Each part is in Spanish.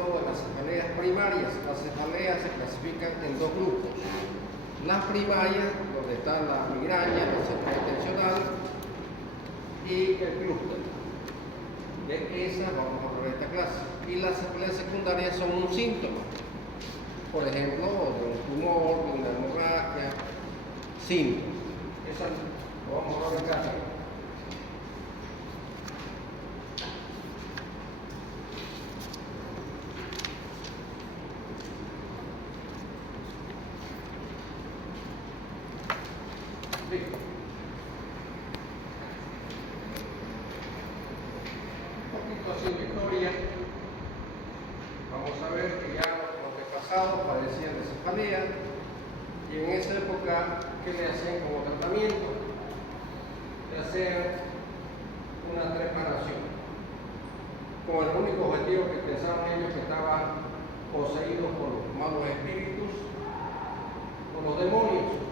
todo en las cefaleas primarias. Las cefaleas se clasifican en dos grupos. Las primarias, donde está la migraña, la cefalea tensional y el clúster. De esas vamos a ver esta clase. Y las cefaleas secundarias son un síntoma. Por ejemplo, de un tumor, de una hemorragia, síntomas. Esas lo vamos a ver acá. Listo. Un poquito así de historia. Vamos a ver que ya los antepasados padecían de cefalea y en esa época, ¿qué le hacían como tratamiento? Le hacían una trepanación con el único objetivo que pensaban ellos que estaban poseídos por los malos espíritus o los demonios.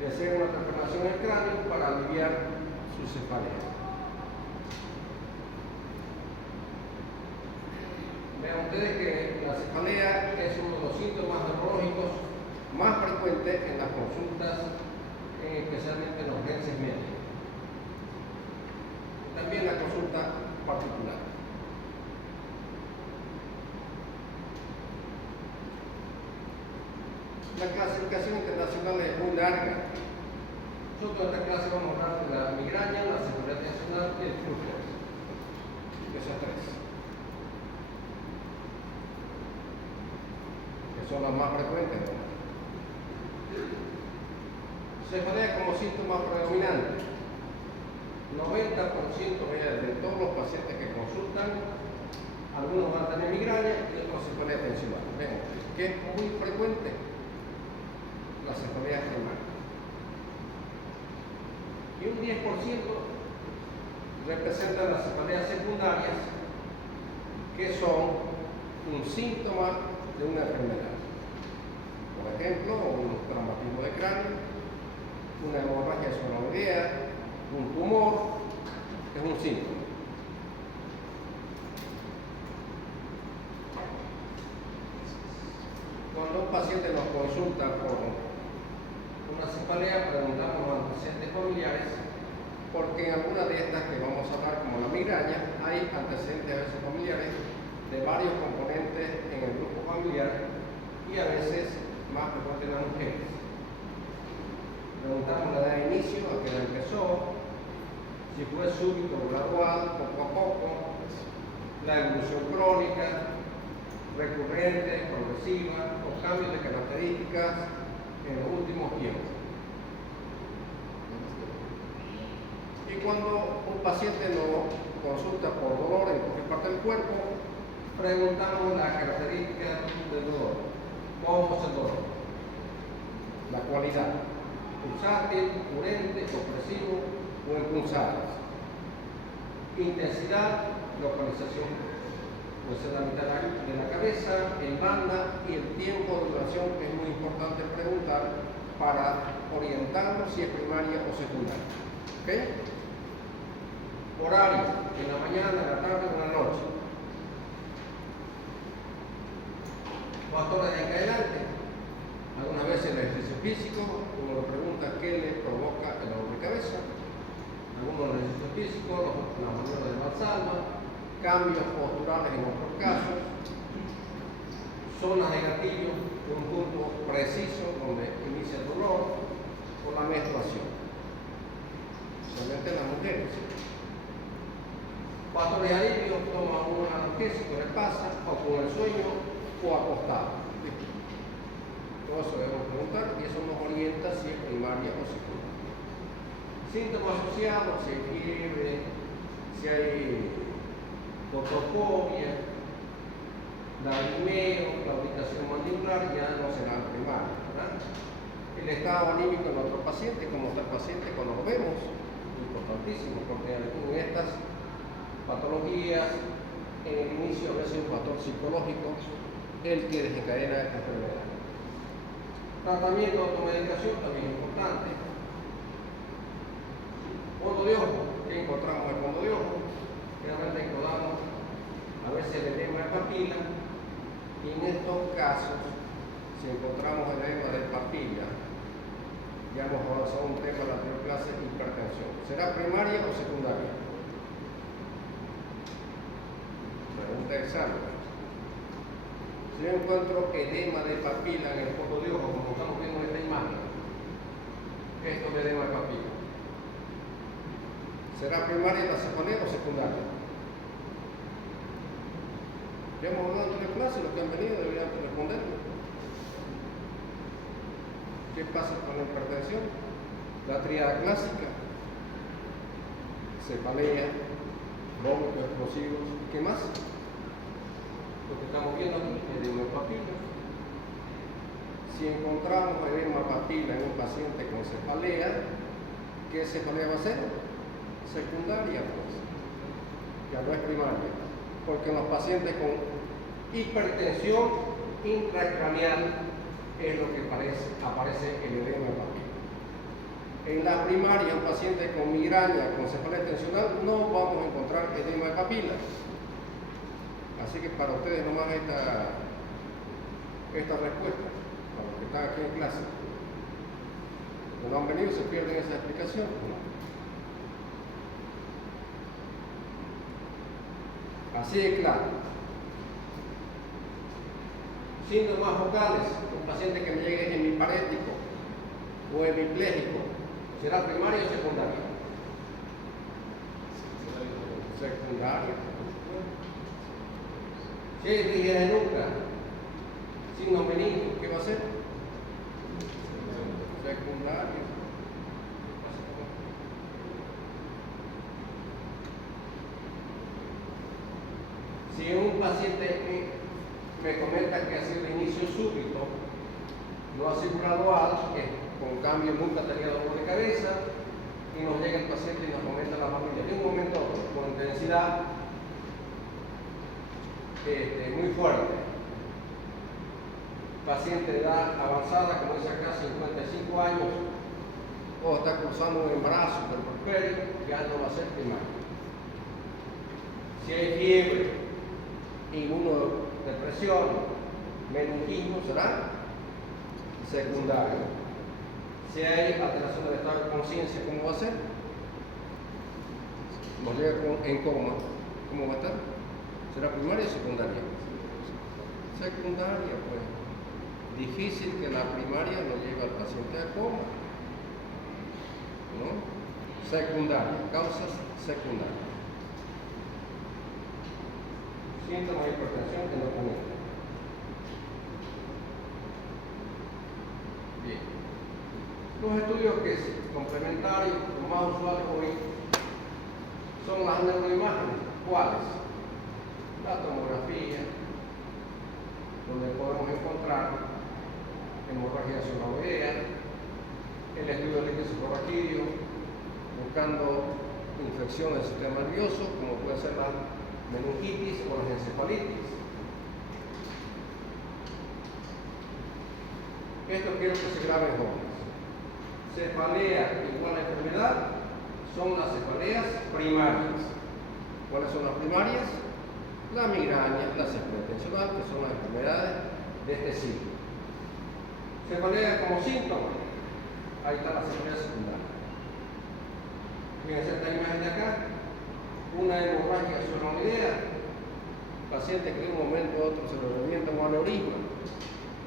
Le hacían una trepanación en el cráneo para aliviar su cefalea. Vean ustedes que la cefalea es uno de los síntomas neurológicos más frecuentes en las consultas, especialmente en las urgencias médicas. También la consulta particular. La clasificación internacional es muy larga. Nosotros en esta clase vamos a hablar de la migraña, la cefalea tensional y el clúster. Esas tres. Que son las más frecuentes, ¿no? Cefalea como síntoma predominante. 90% de todos los pacientes que consultan, algunos van a tener migraña y otros cefalea tensional. Ven, que es muy frecuente la cefalea primaria. Y un 10% representan las cefaleas secundarias, que son un síntoma de una enfermedad. Por ejemplo, un traumatismo de cráneo, una hemorragia esofágica, un tumor, es un síntoma. Cuando un paciente nos consulta por una cefalea, preguntamos a los pacientes familiares, porque en alguna de estas que vamos a hablar, como la migraña, hay antecedentes a veces familiares de varios componentes en el grupo familiar y a veces más frecuente en las mujeres. Preguntamos la edad de inicio, a qué edad empezó, si fue súbito o gradual, poco a poco, la evolución crónica, recurrente, progresiva, o cambios de características en los últimos tiempos. Y cuando un paciente nos consulta por dolor en cualquier parte del cuerpo, preguntamos las características del dolor. ¿Cómo es el dolor? La cualidad. Pulsátil, urente, opresivo o en punzadas. Intensidad, localización, puede ser la mitad de la cabeza, en banda, y el tiempo de duración, que es muy importante preguntar para orientarnos si es primaria o secundaria. ¿Ok? Horario, en la mañana, en la tarde o en la noche. 4 horas de adelante. Algunas veces el ejercicio físico, uno le pregunta qué le provoca el dolor de cabeza. Algunos el ejercicio físico, la maniobra de Valsalva, cambios posturales en otros casos, zonas de gatillo, un punto preciso donde inicia el dolor, o la menstruación. Solamente las mujeres. 4 de alivio, toma un analgésico, le pasa, o con el sueño, o acostado. Todo eso debemos preguntar y eso nos orienta si es primaria o secundaria. Síntomas asociados, si hay fiebre, si hay fotofobia, lagrimeo, claudicación mandibular, ya no será primaria, ¿verdad? El estado anímico en nuestro paciente, como está el paciente cuando lo vemos, importantísimo, porque en estas patologías, en el inicio a veces un factor psicológico, el que desencadena esta enfermedad. Tratamiento de automedicación también es importante. Fondo de ojo, ¿qué encontramos en el fondo de ojo? Generalmente encontramos a veces el edema de papila, y en estos casos, si encontramos edema de papila, ya hemos avanzado un tema en la anterior clase, hipertensión. ¿Será primaria o secundaria? Pregunta de examen. Si yo encuentro edema de papila en el fondo de ojo, como estamos viendo en esta imagen, esto es edema de papila, ¿será primaria la cefalea o secundaria? Ya hemos hablado en la clase, los que han venido deberían responderlo. ¿Qué pasa con la hipertensión? La tríada clásica: cefalea, vómitos explosivos, ¿qué más? Lo que estamos viendo aquí, edema papila. Si encontramos edema papila en un paciente con cefalea, ¿qué cefalea va a ser? Secundaria, pues. Ya no es primaria. Porque en los pacientes con hipertensión intracraneal es lo que aparece el edema papila. En la primaria, un paciente con migraña, con cefalea tensional, no vamos a encontrar edema de papila. Así que para ustedes nomás esta respuesta, para los que están aquí en clase. Cuando han venido se pierden esa explicación, ¿no? Así de claro. Síntomas vocales, un paciente que me llegue hemiparético o hemipléjico, ¿será primaria o secundaria? Secundaria. Si hay rigidez de nuca, signos benignos, ¿qué va a ser? Secundaria. Si un paciente me comenta que ha sido de inicio súbito, no ha sido gradual, con cambio nunca tenía dolor de cabeza, y nos llega el paciente y nos comenta la familia de un momento a otro, con intensidad muy fuerte. Paciente de edad avanzada, como dice acá, 55 años, o está cursando un embarazo del puerperio, ya no va a ser primario. Si hay fiebre, inmunodepresión, meningismo, será secundario. Si hay alteración del estado de conciencia, ¿cómo va a ser? Nos llega en coma, ¿cómo va a estar? ¿Será primaria o secundaria? Secundaria, pues. Difícil que la primaria lo lleve al paciente a coma, ¿no? Secundaria, causas secundarias. Síntomas de hipertensión que no comenta. Bien. Los estudios que es complementarios, los más usuales hoy, son las neuroimágenes. ¿Cuáles? La tomografía, donde podemos encontrar hemorragia subarachnoidea, el estudio del líquido subarachnoideo, buscando infección del sistema nervioso, como puede ser la meningitis o las encefalitis. Esto quiero que se graben jóvenes. Cefalea igual a enfermedad son las cefaleas primarias. ¿Cuáles son las primarias? La migraña, la cefalea tensional, que son las enfermedades de este siglo. Cefalea como síntoma, ahí está la cefalea secundaria. Fíjense esta imagen de acá, una hemorragia subarachnoidea, paciente que de un momento a otro se le revienta un aneurisma,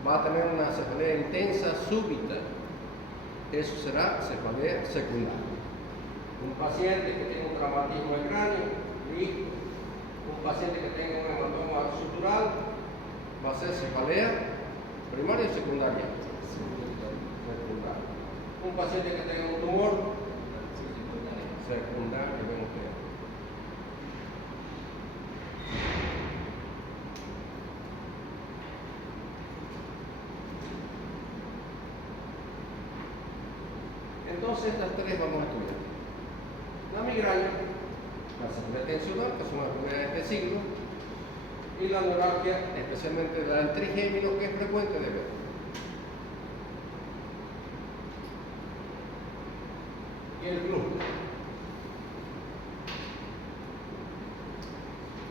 va a tener una cefalea intensa, súbita, eso será cefalea secundaria. Un paciente que tiene un traumatismo del cráneo, listo. Un paciente que tenga un hematoma sutural, va a ser cefalea primaria o secundaria. Secundaria. Un paciente que tenga un tumor, secundaria, ven ustedes. Entonces estas tres vamos a estudiar. La migraña, la cefalea tensional, que son las enfermedades de este siglo, y la neuralgia, especialmente la trigémino, que es frecuente de ver. Y el glúteo.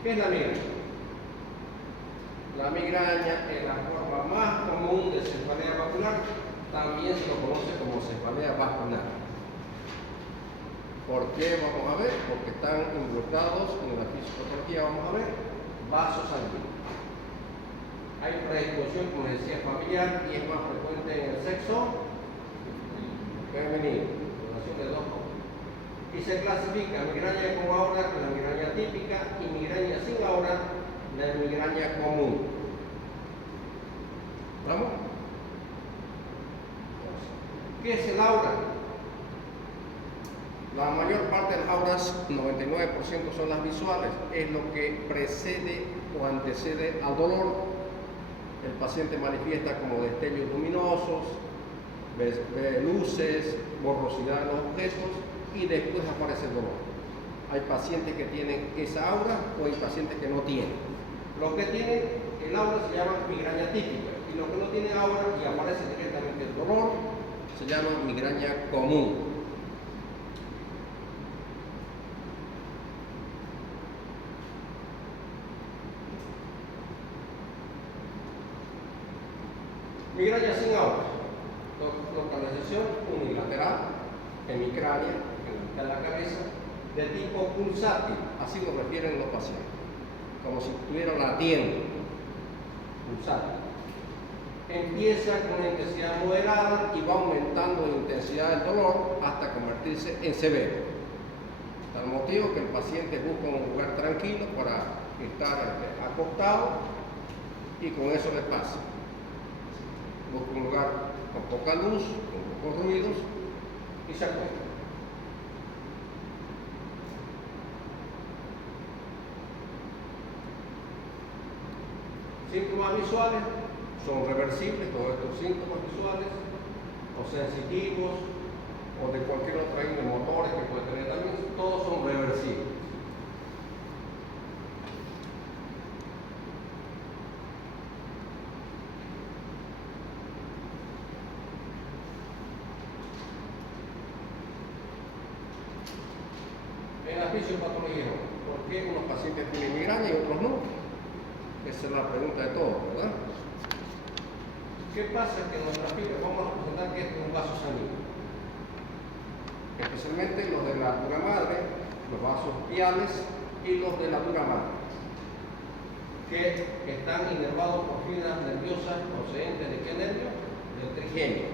¿Qué es la migraña? La migraña es la forma más común de cefalea vascular, también se lo conoce como cefalea vascular. ¿Por qué? Vamos a ver, porque están involucrados en la fisiopatología, vamos a ver, vasos sanguíneos. Hay predisposición, como decía, familiar y es más frecuente en el sexo femenino, relación de dos hombres. Y se clasifica migraña con aura, la migraña típica, y migraña sin aura, la migraña común. ¿Vamos? ¿Qué es el aura? La mayor parte de las auras, 99% son las visuales, es lo que precede o antecede al dolor. El paciente manifiesta como destellos luminosos, ve luces, borrosidad en los objetos y después aparece el dolor. Hay pacientes que tienen esa aura o hay pacientes que no tienen. Los que tienen el aura se llama migraña típica y los que no tienen aura y aparece directamente el dolor se llama migraña común. Migraña sin aura, localización unilateral, hemicránea, en la cabeza, de tipo pulsátil, así lo refieren los pacientes, como si estuviera latiendo, pulsátil. Empieza con una intensidad moderada y va aumentando la intensidad del dolor hasta convertirse en severo. Tal motivo que el paciente busca un lugar tranquilo para estar acostado y con eso le pasa. Busca un lugar con poca luz, con pocos ruidos y se acuesta. Síntomas visuales son reversibles, todos estos síntomas visuales, o sensitivos, o de cualquier otra índole, motores que puede tener también, todos son reversibles. En la fisiopatología, ¿por qué unos pacientes tienen migraña y otros no? Esa es la pregunta de todos, ¿verdad? ¿Qué pasa? Que en nuestra fibra vamos a representar que es un vaso sanguíneo. Especialmente los de la dura madre, los vasos piales y los de la dura madre, que están inervados por fibras nerviosas procedentes de qué nervio? Del trigemio,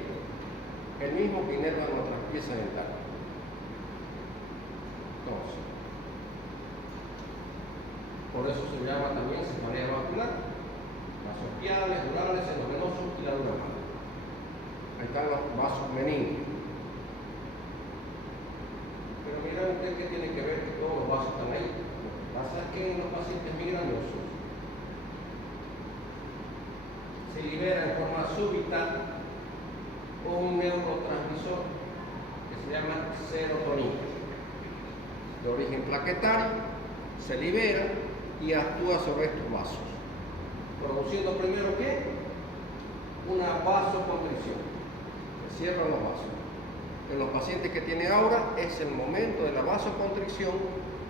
el mismo que inerva nuestras piezas dentales. Entonces, por eso se llama también cefalea vascular, vasos piales, durales, senos venosos y la dura madre. Ahí están los vasos meninges. Pero mira usted que tiene que ver que todos los vasos están ahí. Lo que pasa es que en los pacientes migrañosos se libera en forma súbita un neurotransmisor que se llama serotonina, de origen plaquetario, se libera y actúa sobre estos vasos, produciendo primero ¿qué? Una vasoconstricción, se cierran los vasos. En los pacientes que tienen aura es el momento de la vasoconstricción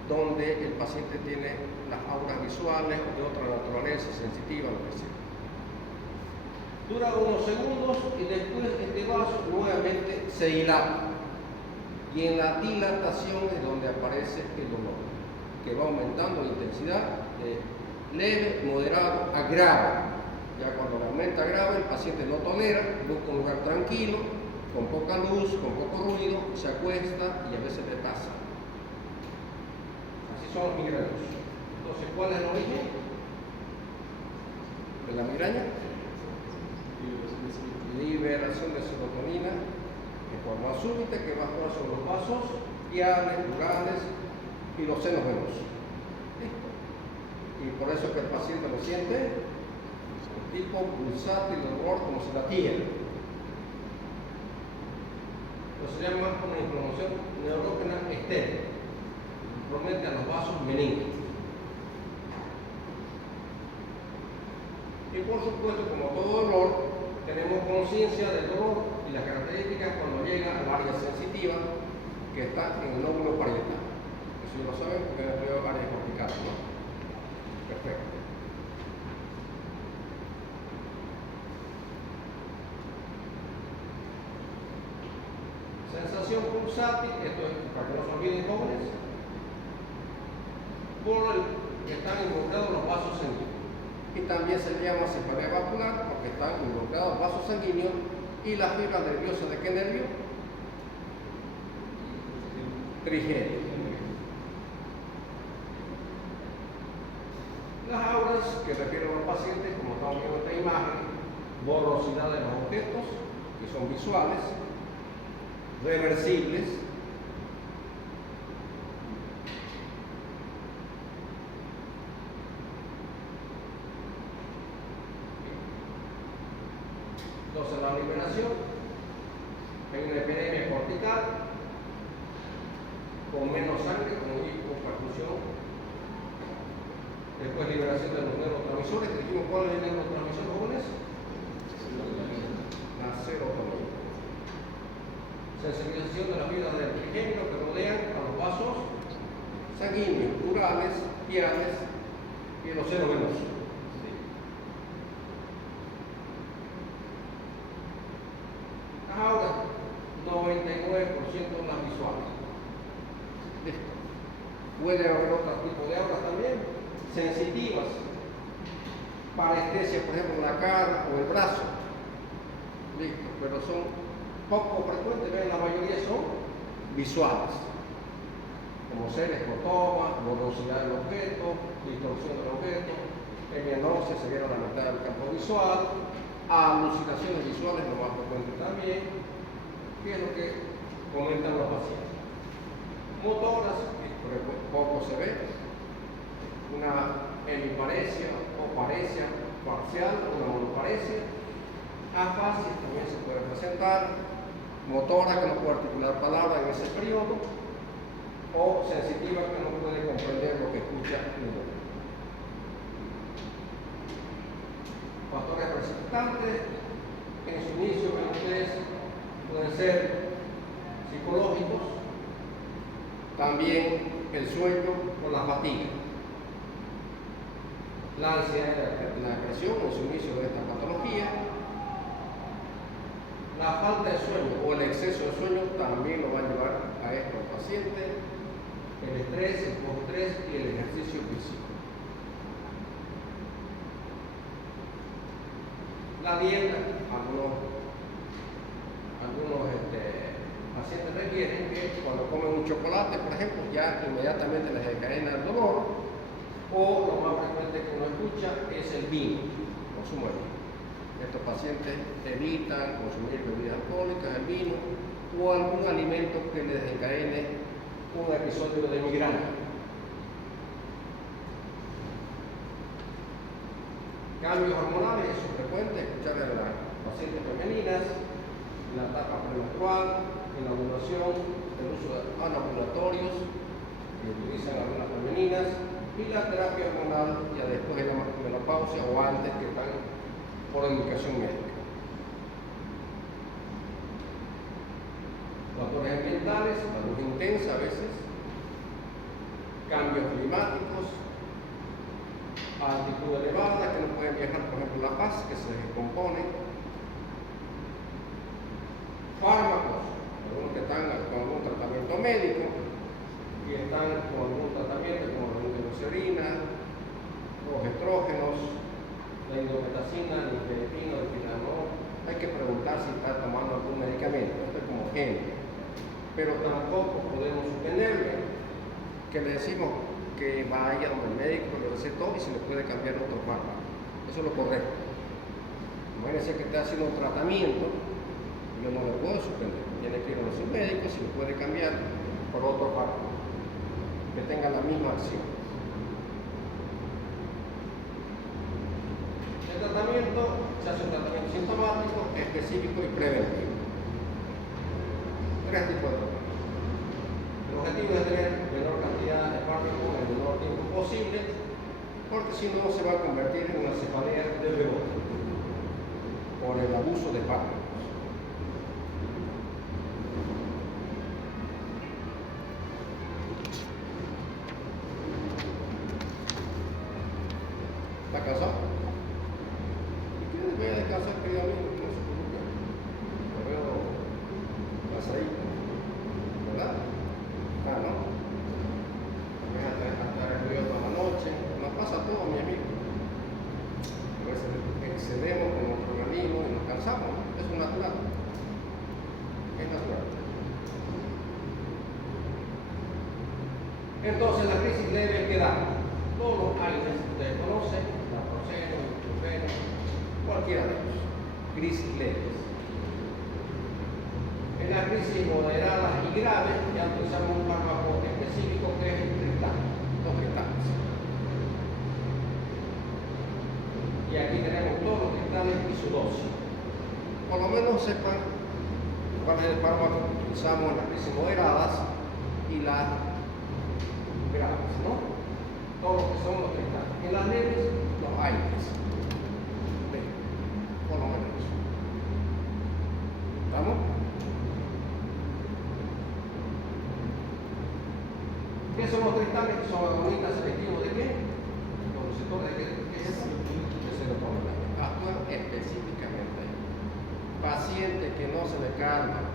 donde el paciente tiene las auras visuales o de otra naturaleza, sensitiva, lo que sea. Dura unos segundos y después este vaso nuevamente se dilata. Y en la dilatación es donde aparece el dolor, que va aumentando la intensidad de leve, moderado a grave. Ya cuando aumenta a grave, el paciente no tolera, busca un lugar tranquilo, con poca luz, con poco ruido, se acuesta y a veces le pasa. Así son los migraños. Entonces, ¿cuál es el origen de la migraña? Liberación de serotonina de forma súbita que va a actuar sobre los vasos piales, durales y los senos venosos. ¿Listo? Y por eso que el paciente lo siente tipo pulsátil, dolor como si latiera. Eso se llama una inflamación neurógena externa, compromete a los vasos meninges. Y por supuesto, como todo dolor, tenemos conciencia del dolor y las características cuando llega al área sensitiva que está en el lóbulo parietal. Eso ya lo saben porque han estudiado áreas corticales, ¿no? Perfecto. inflamación pulsátil, esto es para que no se olviden jóvenes, por el que están involucrados los vasos sanguíneos. Y también se le llama cefalea vascular porque están involucrados vasos sanguíneos y la fibra nerviosa de qué nervio? Trigémino. Las auras que refieren a los pacientes, como estamos viendo en esta imagen, borrosidad de los objetos, que son visuales, reversibles, entonces la liberación, hay una epidemia cortical, con menos sangre, con hipoperfusión. Después liberación de los neurotransmisores, que dijimos cuál es el neurotransmisor, jóvenes. La serotonina. Sensibilización de las fibras del trigémino que rodean a los vasos sanguíneos, urales, piales y los senos venosos. Ahora, 99% de las visuales. Listo. Puede haber otro tipo de auras también, sensitivas, parestesia, por ejemplo, en la cara o el brazo. Listo, pero son poco frecuentes, ven, la mayoría son visuales, como ser escotoma, borrosidad del objeto, distorsión del objeto, hemianopsia, se viene a la mitad del campo visual, alucinaciones visuales, lo más frecuente también, que es lo que comentan los pacientes. Motoras, poco se ve, una hemiparesia o paresia parcial, una monoparesia, afasia también se puede presentar, motora que no puede articular palabras en ese periodo, o sensitiva que no puede comprender lo que escucha el oído. Factores precipitantes, en su inicio, ven ustedes, pueden ser psicológicos, también el sueño o la fatiga, la ansiedad y la depresión en su inicio de esta patología, la falta de sueño o el exceso de sueño también lo va a llevar a estos pacientes, el estrés, el postestrés y el ejercicio físico. La dieta, algunos pacientes requieren que cuando comen un chocolate, por ejemplo, ya inmediatamente les desencadena el dolor, o lo más frecuente que uno escucha es el vino, consumo de vino. Estos pacientes evitan consumir bebidas alcohólicas, el vino, o algún alimento que les desencadene un episodio de migraña. Cambios hormonales, eso es frecuente escuchar a las pacientes femeninas, en la etapa premenstrual, en la ovulación, el uso de anovulatorios que utilizan algunas femeninas, y la terapia hormonal ya después de la menopausia o antes que están por indicación médica. Factores ambientales, la luz intensa a veces, cambios climáticos, altitud elevada, que no pueden viajar, por ejemplo, La Paz, que se descompone, fármacos, algunos que están con algún tratamiento médico y están con algún tratamiento como la leucocerina, los estrógenos, la indometacina, la nifedipina, el filanol. Hay que preguntar si está tomando algún medicamento, esto es como ejemplo. Pero tampoco podemos suponerle que le decimos que vaya donde el médico le recetó y se le puede cambiar otro fármaco. Eso es lo correcto. Imagínense que está haciendo un tratamiento, yo no le puedo suspender. Tiene que ir a su médico, si lo puede cambiar por otro fármaco que tenga la misma acción. El tratamiento se hace un tratamiento sintomático, específico y preventivo. Tres tipos de tratamiento. El objetivo es tener menor cantidad de fármacos en el menor tiempo posible, porque si no se va a convertir en una cefalea de rebote por el abuso de fármacos. ¿Está cansado? ¿Y qué voy a descansar, querido amigo? No se preocupe. Lo veo pasadito. normalizamos, ¿no? Eso es natural. Es natural. Entonces la crisis leve queda todos los aires que ustedes conocen, naproxeno, ibuprofeno, cualquiera de ellos. Crisis leves. En las crisis moderadas y graves ya utilizamos un fármaco específico que es el triptán, los triptanes. Y aquí tenemos todos los triptanes y su dosis. Por lo menos sepan cuál es el fármaco que utilizamos en las crisis moderadas y las graves, ¿no? Todos los que son los triptanes. En las leves, los AINES. Por lo menos. ¿Estamos? ¿Qué son los triptanes? Son agonistas selectivos de qué? Los receptores de qué es eso? De serotonina. Actúan específicamente. Paciente que no se le calma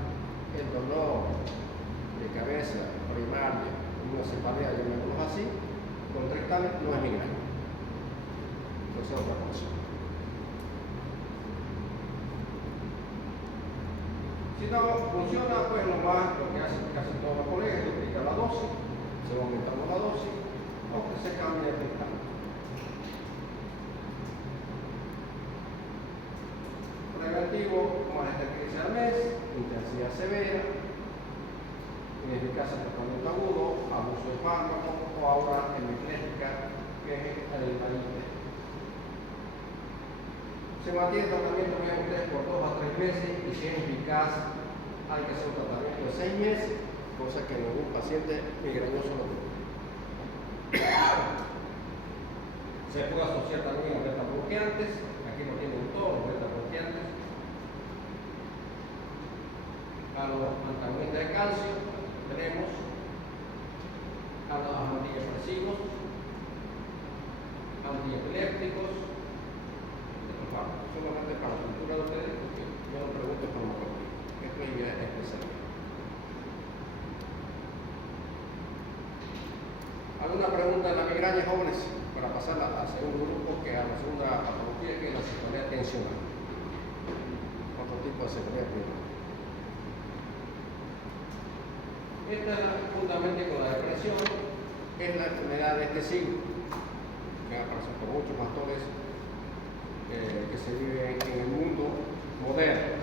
el dolor de cabeza primaria, una cefalea, llamémoslo así, con triptanes no es migraña. Entonces es otra cosa. Si no funciona, pues nomás lo que hacen casi todos los colegas es duplicar la dosis, se va aumentando la dosis, o que se cambie de triptán. Preventivo, más esterilización al mes, intensidad severa, ineficacia de tratamiento agudo, abuso de fármaco o ahora hemipléjica, que es el adrenalina. Se mantiene el tratamiento, vean ustedes, por 2 a 3 meses y si es eficaz hay que hacer un tratamiento de 6 meses, cosa que ningún paciente migrañoso lo tiene. Se puede asociar también a beta bloqueantes, aquí lo tienen todos los beta bloqueantes, a los antagonistas de calcio, tenemos a los antidepresivos, antiepilépticos, solamente para la cultura de ustedes, porque yo no pregunto farmacología, esto es idea especial. ¿Alguna pregunta en la migraña, jóvenes? Para pasar al segundo grupo, que a la segunda patología, que es la cefalea tensional. Otro tipo de cefalea tensional. Esta, juntamente con la depresión, es la enfermedad de este siglo, que aparece por muchos factores que se viven en el mundo moderno.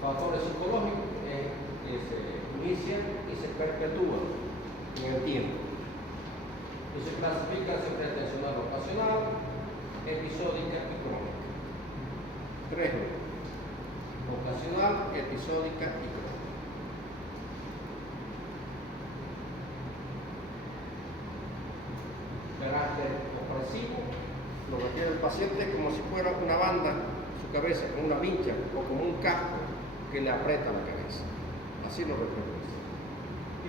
Factores psicológicos que se inician y se perpetúan en el tiempo. Y se clasifican siempre tensional ocasional, episódica y crónica. 3 grupos: ocasional, episódica y crónica. Carácter opresivo, lo que tiene el paciente es como si fuera una banda en su cabeza, como una vincha o como un casco que le aprieta la cabeza. Así lo representa.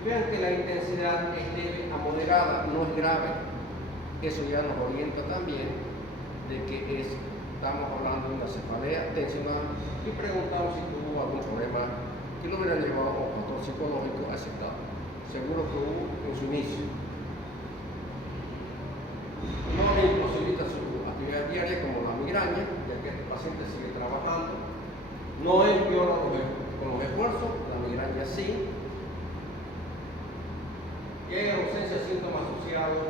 Y vean que la intensidad es leve a moderada, no es grave. Eso ya nos orienta también de que estamos hablando de una cefalea tensional y preguntamos si tuvo algún problema que lo hubiera llevado a un factor psicológico a ese estado. Seguro que hubo en su inicio. No le imposibilita su actividad diaria como la migraña, ya que este paciente sigue trabajando. No empeora con los esfuerzos, la migraña sí. Y hay ausencia de síntomas asociados,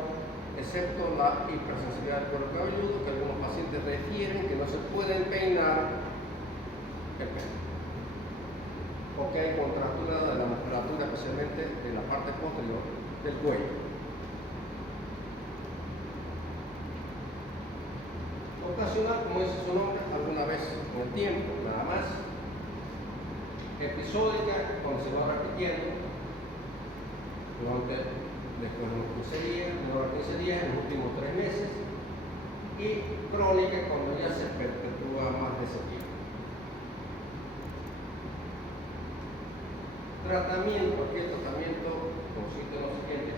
excepto la hipersensibilidad del cuero cabelludo, que algunos pacientes refieren que no se pueden peinar el pelo, porque hay contractura de la musculatura, especialmente de la parte posterior del cuello. Ocasional, como dice su nombre, alguna vez con el tiempo, nada más. Episódica, cuando se va repitiendo, después de unos 15 días, luego de 15 días, en los últimos 3 meses. Y crónica, cuando ya se perpetúa más de ese tiempo. Tratamiento, aquí el tratamiento consiste en lo siguiente: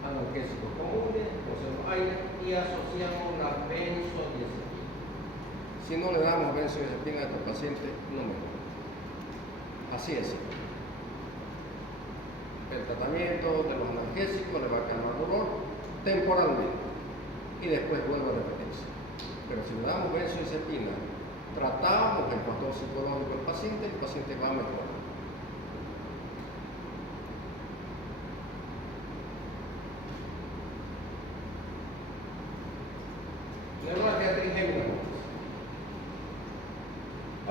analgésicos comunes, y asociamos la benzodiazepina. Si no le damos benzodiazepina a nuestro paciente, no mejora. Así es. El tratamiento de los analgésicos le va a calmar dolor temporalmente y después vuelve a repetirse. Pero si le damos benzodiazepina, tratamos el factor psicológico del paciente, el paciente va a mejorar. Neuralgia trigémina.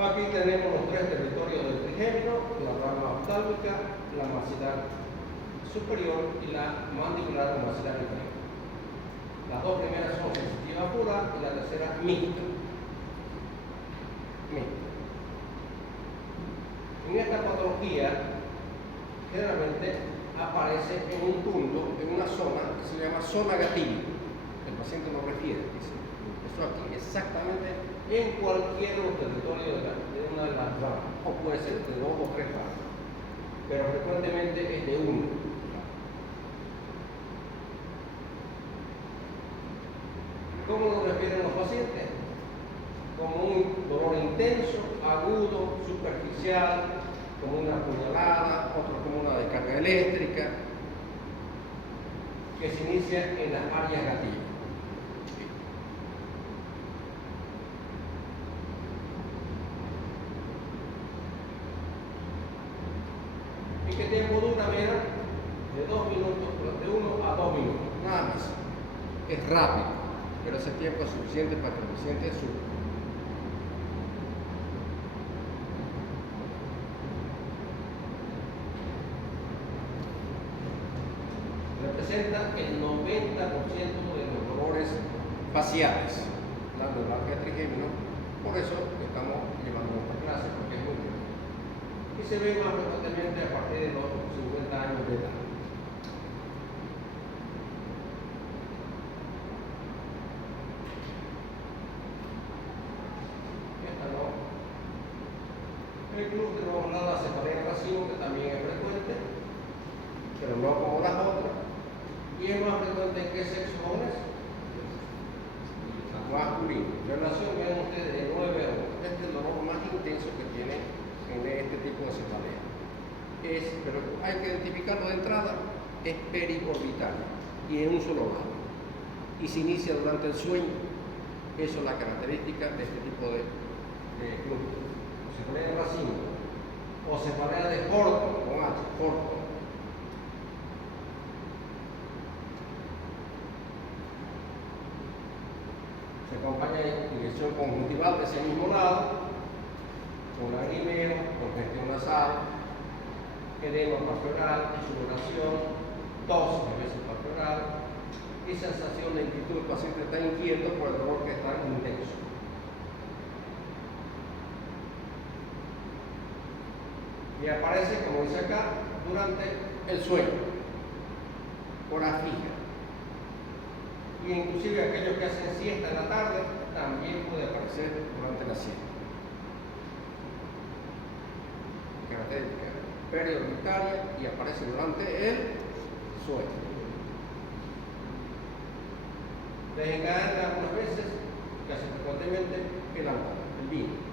Aquí tenemos los tres territorios del trigémino: la rama oftálmica, la maxilar superior y la mandibular o maxilar inferior. Las dos primeras son sensitiva pura y la tercera mixta. En esta patología generalmente aparece en un punto, en una zona que se llama zona gatillo. El paciente lo refiere, dice, eso aquí, exactamente en cualquier territorio de una de las ramas, o puede ser de dos o tres ramas, pero frecuentemente es de uno. ¿Cómo lo refieren los pacientes? Como un dolor intenso, agudo, superficial, como una puñalada, otro como una descarga eléctrica, que se inicia en las áreas gatillo. ¿Y qué tiempo dura? Mira, de 2 minutos, de 1 a 2 minutos, nada más. Es rápido, pero ese tiempo es suficiente para que el paciente sufra. Representa el 90% de los dolores faciales, la neuralgia trigémino. Por eso estamos llevando esta clase, porque es muy buena. Y se ve más frecuentemente a partir de los 50 años de edad. Esta no. El club de la cefalea racimo, que también es frecuente, pero no como las otras. Y es más frecuente en qué sexo jóvenes? Masculino. Relación, vean ustedes, de 9 a 1. Este es el dolor más intenso que tiene en este tipo de cefalea. Pero hay que identificarlo de entrada, es periorbital y en un solo lado. Y se inicia durante el sueño. Eso es la característica de este tipo de club. Cefalea de racimo o cefalea de Horton, con H, Horton. Se acompaña de inyección conjuntival de ese mismo lado, con lagrimeo, congestión nasal, edema parfemoral, sudoración, tos a veces parfemoral y sensación de inquietud. El paciente está inquieto por el dolor que es tan intenso. Y aparece, como dice acá, durante el sueño, hora fija. Y inclusive aquellos que hacen siesta en la tarde también puede aparecer durante la siesta. Característica periorbitaria y aparece durante el sueño. Desencadena algunas veces, casi frecuentemente, el alcohol, el vino.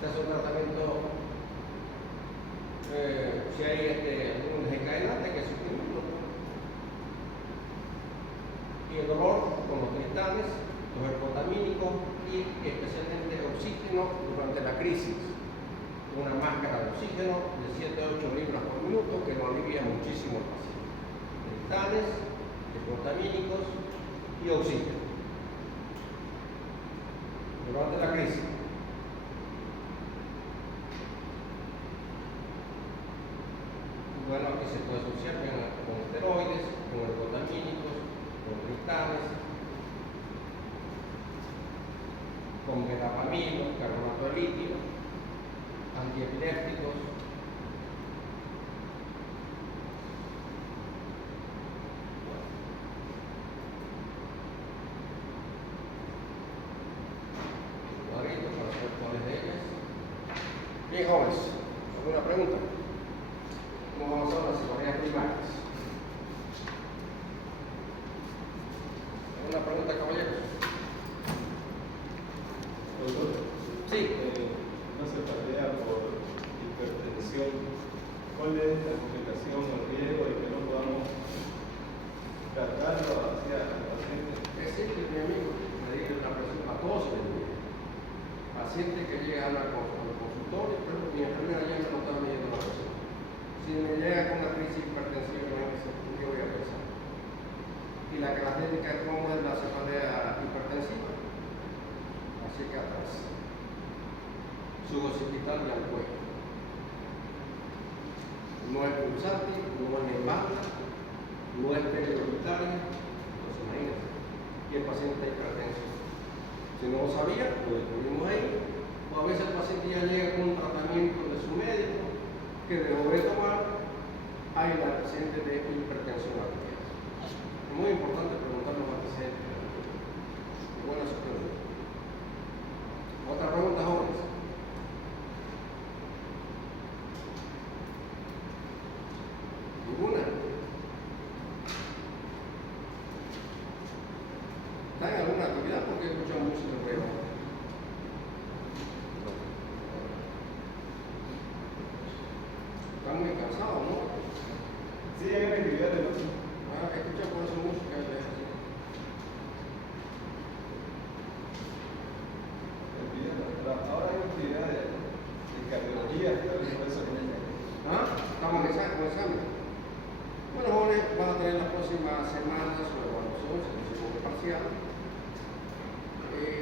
Se hace un tratamiento, si hay algún desencadenante que suprimirlo. Y el dolor con los cristales, los ergotamínicos y especialmente oxígeno durante la crisis. Una máscara de oxígeno de 7 a 8 libras por minuto que lo alivia muchísimo al paciente. Cristales, ergotamínicos y oxígeno durante la crisis. Bueno, aquí se puede asociar con esteroides, con ergotamínicos, con cristales, con verapamilo, carbonato de litio, antiepilépticos. Cuadritos para saber cuáles de ellas. Bien, jóvenes, ¿alguna pregunta? ¿Cómo vamos a las cefaleas primarias? ¿Alguna pregunta, caballeros? Doctor, Sí. una cefalea por hipertensión, ¿cuál es la complicación o el riesgo de que no podamos cargar paciente que llega al consultorio, pero mi enfermera ya me lo estaba leyendo la receta. Si me llega con una crisis hipertensiva, ¿qué voy a pensar? Y la característica como es la cefalea hipertensiva, así que atrás. Su occipital y al cuello. No es pulsante, no es en banda, no es perioditaria, entonces imagínense. Y el paciente está hipertenso. Si no lo sabía, lo descubrimos ahí. O a veces el paciente ya llega con un tratamiento de su médico que dejó de tomar, hay la paciente de hipertensión arterial. Es muy importante preguntarle a los pacientes. Buena su pregunta. Otra pregunta, jóvenes. ¿Ninguna? ¿Están en alguna actividad? Porque escuchan música alrededor. Están muy cansados, ¿no? Sí, hay una actividad de noche. Escuchan por eso música y les así. Ahora hay una actividad de cardiología, por eso. Estamos en examen. Bueno, jóvenes, van a tener las próximas semanas su evaluación, su parcial.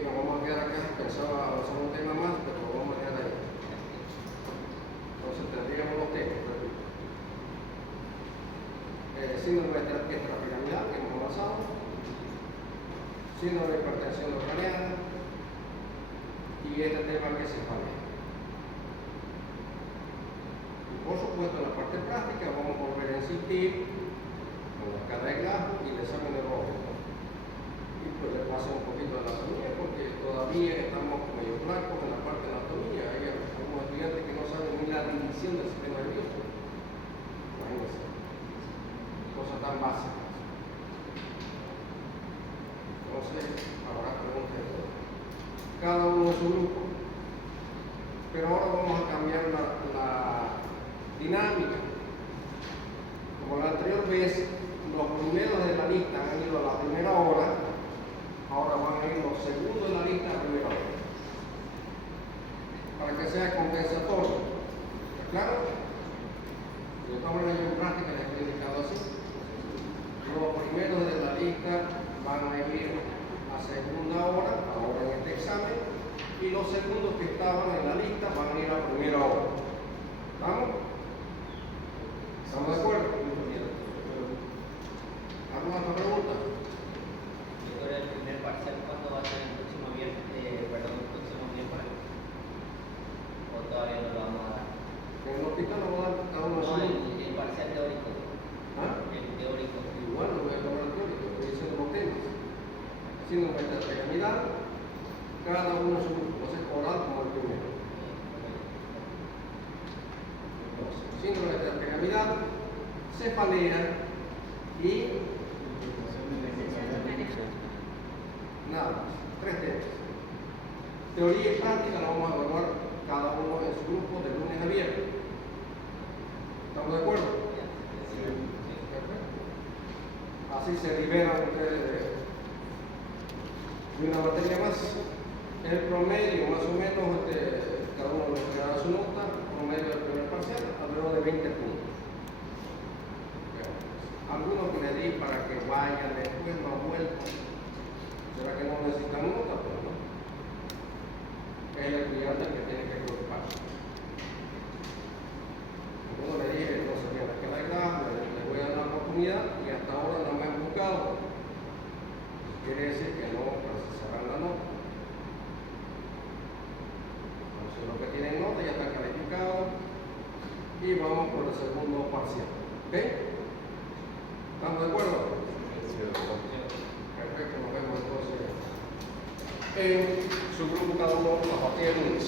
Nos vamos a quedar acá, pensaba avanzar un tema más, pero lo vamos a quedar ahí. Entonces tendríamos los temas. Síndrome extrapiramidal, que hemos avanzado. Síndrome de hipertensión ucraniana. Y este tema que se falla. Por supuesto, en la parte práctica vamos a volver a insistir con la escala de Glasgow y el examen neurológico. Y pues le paso un poquito de anatomía porque todavía estamos medio blancos en la parte de anatomía. Hay algunos estudiantes que no saben ni la división del sistema nervioso. Imagínense. Cosas tan básicas. Entonces, habrá preguntas de todo. Cada uno en su grupo. Pero ahora vamos a cambiar la dinámica. Como la anterior vez, los primeros de la lista han ido a la primera hora, ahora van a ir los segundos de la lista a la primera hora. Para que sea compensatorio. ¿Está claro? De esta manera yo en práctica les he indicado así. Los primeros de la lista van a ir a segunda hora, ahora en este examen, y los segundos que estaban en la lista van a ir a primera hora. ¿Vamos? ¿Estamos de acuerdo? ¿Alguna otra pregunta? Doctor, el primer parcial, ¿cuándo va a ser el próximo viernes? El próximo miércoles. ¿O todavía no lo vamos a dar? En el hospital no va a dar cada uno No, así. el parcial teórico. ¿Ah? El teórico. Igual no voy a tomar el teórico, estoy diciendo los temas. Síndrome de extrapiramidal, cada uno en su grupo, entonces oral como el primero. Entonces, síndrome de extrapiramidal, cefalea y nada más, 3 temas. Teoría y práctica la vamos a evaluar cada uno en su grupo de lunes a viernes. ¿Estamos de acuerdo? Así se liberan ustedes de una materia más. El promedio, más o menos, cada uno les quedará su nota, promedio del primer parcial, alrededor de 20 puntos. Algunos que le di para que vayan después, no han vuelto. ¿Será que no necesitan nota? Pues no. Es el estudiante que tiene que preocuparse. Algunos le dije, no sabía la escala de Glasgow, les voy a dar una oportunidad y hasta ahora no me han buscado. Quiere decir que no procesarán la nota. Entonces los que tienen nota ya están calificados y vamos por el segundo parcial. ¿Ok? ¿Estamos de acuerdo? Perfecto, nos vemos entonces en su grupo cada uno a partir del lunes.